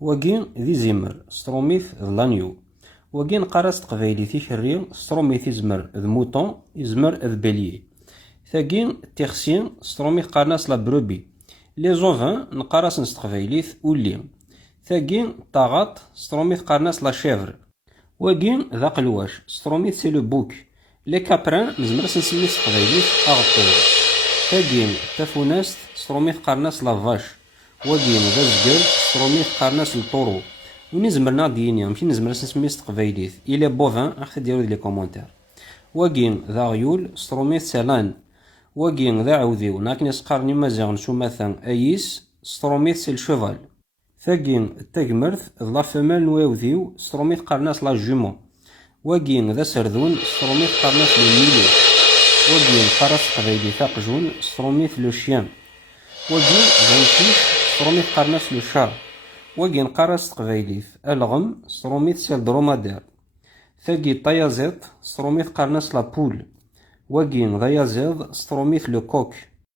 وكين ذي زمر ستروميث لانيو. وكين قراص تقبايلي تيكري ستروميث يزمر ذ موطون يزمر ذ بليي. ثاكين تيخسين ستروميث قرناس لا بروبي. لي زوفان نقراص نستقبايليث أولي. ثاكين طاغاط ستروميث قرناس لا شيفر. وكين ذا قلواش ستروميث سي لو بوك. لي كابران نزمرس نسمي تقبايليث أغطور. ثاكين تافوناست ستروميث قرناس لا فاش. وكين ذا زقل ستروميث قرناس الطورو. ونزمرنا دينيا ماشي نزمرس نسمي تقبايليث إلا بوفان أخت ديرو لي كومونتير. وكين ذا غيول ستروميث سالان. وكين ذا عوذيو ناكني سقارني مازال شو مثلا أيس ستروميث سي الشوفال. ثاكين التاكمرث لا فمال نواوذيو ستروميث قرناس لا جومون. وكين ذا سردون ستروميث قرناس لو ميلو. وكين قراص تقبايلي ثاقجون ستروميث لو شيان. وكين ذا نشيش ستروميث قرناس لو شار. وكين قراص تقبايليث الغم ستروميث سي الدرومادير. ثاكي طيازيط ستروميث قرناس لا بول. وكين ذا يازيض ستروميث لو كوك.